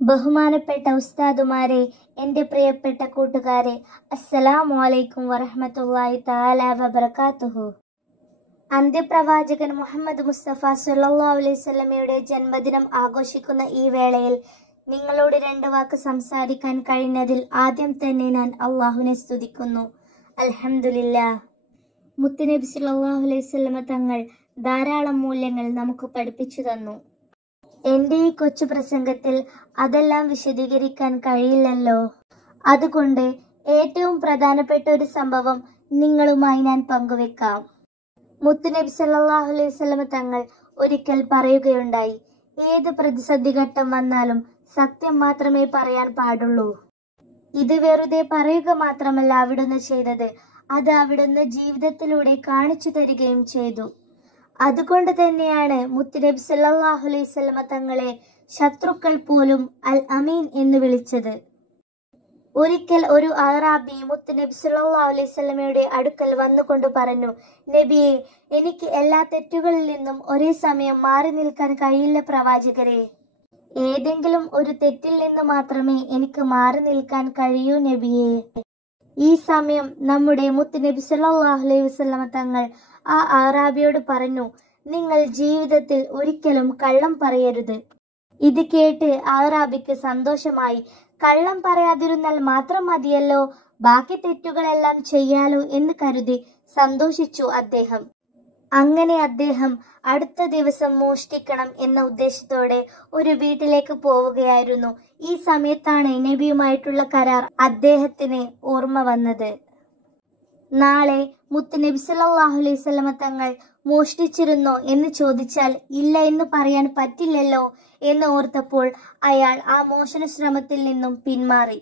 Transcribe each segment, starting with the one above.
ബഹുമാനപ്പെട്ട ഉസ്താദുമാരെ, എൻ്റെ പ്രിയപ്പെട്ട കൂട്ടുകാരെ, അസ്സലാമു അലൈക്കും വറഹ്മത്തുള്ളാഹി തആല വബറകാതുഹു. അന്ത്യപ്രവാചകൻ മുഹമ്മദ് മുസ്തഫ സല്ലല്ലാഹു അലൈഹി വസല്ലമയുടെ ജന്മദിനം ആഘോഷിക്കുന്ന ഈ വേളയിൽ നിങ്ങളോട് രണ്ട് വാക്ക് സംസാരിക്കാൻ കഴിഞ്ഞതിൽ ആദ്യം തന്നെ ഞാൻ അള്ളാഹുവിനെ സ്തുതിക്കുന്നു. അൽഹംദുലില്ലാഹ്. മുത്തുനബി സല്ലല്ലാഹു അലൈഹി വസല്ലമ തങ്ങൾ ധാരാളം മൂല്യങ്ങൾ നമുക്ക് പഠിപ്പിച്ചു തന്നു. എൻ്റെ ഈ കൊച്ചു പ്രസംഗത്തിൽ അതെല്ലാം വിശദീകരിക്കാൻ കഴിയില്ലല്ലോ. അതുകൊണ്ട് ഏറ്റവും പ്രധാനപ്പെട്ട ഒരു സംഭവം നിങ്ങളുമായി ഞാൻ പങ്കുവെക്കാം. മുത്തുനബി സല്ലല്ലാഹു അലൈഹി വസല്ലമ തങ്ങൾ ഒരിക്കൽ പറയുകയുണ്ടായി, ഏത് പ്രതിസന്ധി ഘട്ടം വന്നാലും സത്യം മാത്രമേ പറയാൻ പാടുള്ളൂ. ഇത് വെറുതെ പറയുക മാത്രമല്ല അവിടുന്ന് ചെയ്തത്, അത് അവിടുന്ന് ജീവിതത്തിലൂടെ കാണിച്ചു തരികയും ചെയ്തു. അതുകൊണ്ട് തന്നെയാണ് മുത്തുനബി സല്ലല്ലാഹു അലൈഹി വസല്ലമ തങ്ങളെ ശത്രുക്കൾ പോലും അൽ അമീൻ എന്ന് വിളിച്ചത്. ഒരിക്കൽ ഒരു അറാബി മുത്തുനബി സല്ലല്ലാഹു അലൈഹി വസല്ലമയുടെ അടുക്കൽ വന്നുകൊണ്ട് പറഞ്ഞു, നബിയെ, എനിക്ക് എല്ലാ തെറ്റുകളിൽ നിന്നും ഒരേ സമയം മാറി നിൽക്കാൻ കഴിയില്ല പ്രവാചകരെ. ഏതെങ്കിലും ഒരു തെറ്റിൽ നിന്ന് മാത്രമേ എനിക്ക് മാറി നിൽക്കാൻ കഴിയൂ നബിയെ. ഈ സമയം നമ്മുടെ മുത്തുനബി സല്ലല്ലാഹു അലൈഹി വസല്ലമ തങ്ങൾ ആ അറാബിയോട് പറഞ്ഞു, നിങ്ങൾ ജീവിതത്തിൽ ഒരിക്കലും കള്ളം പറയരുത്. ഇത് കേട്ട് അറാബിക്ക് സന്തോഷമായി. കള്ളം പറയാതിരുന്നാൽ മാത്രം മതിയല്ലോ, ബാക്കി തെറ്റുകളെല്ലാം ചെയ്യാലോ എന്ന് കരുതി സന്തോഷിച്ചു അദ്ദേഹം. അങ്ങനെ അദ്ദേഹം അടുത്ത ദിവസം മോഷ്ടിക്കണം എന്ന ഉദ്ദേശത്തോടെ ഒരു വീട്ടിലേക്ക് പോവുകയായിരുന്നു. ഈ സമയത്താണ് നബിയുമായിട്ടുള്ള കരാർ അദ്ദേഹത്തിന് ഓർമ്മ വന്നത്. നാളെ മുത്തുനബി സല്ലല്ലാഹു അലൈഹി വസല്ലമ തങ്ങൾ മോഷ്ടിച്ചിരുന്നോ എന്ന് ചോദിച്ചാൽ ഇല്ല എന്ന് പറയാൻ പറ്റില്ലല്ലോ എന്ന് ഓർത്തപ്പോൾ അയാൾ ആ മോഷണ ശ്രമത്തിൽ നിന്നും പിന്മാറി.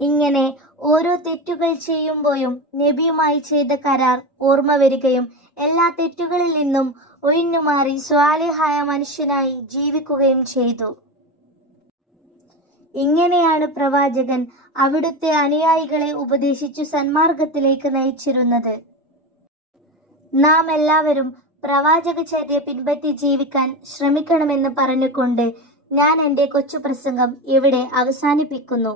ഇങ്ങനെ ഓരോ തെറ്റുകൾ ചെയ്യുമ്പോഴും നബിയുമായി ചെയ്ത കരാർ ഓർമ്മ വരികയും എല്ലാ തെറ്റുകളിൽ നിന്നും ഒഴിഞ്ഞുമാറി സ്വാലിഹായ മനുഷ്യനായി ജീവിക്കുകയും ചെയ്തു. ഇങ്ങനെയാണ് പ്രവാചകൻ അവിടുത്തെ അനുയായികളെ ഉപദേശിച്ചു സന്മാർഗത്തിലേക്ക് നയിച്ചിരുന്നത്. നാം എല്ലാവരും പ്രവാചകചര്യ പിൻപറ്റി ജീവിക്കാൻ ശ്രമിക്കണമെന്ന് പറഞ്ഞുകൊണ്ട് ഞാൻ എൻ്റെ കൊച്ചു പ്രസംഗം ഇവിടെ അവസാനിപ്പിക്കുന്നു.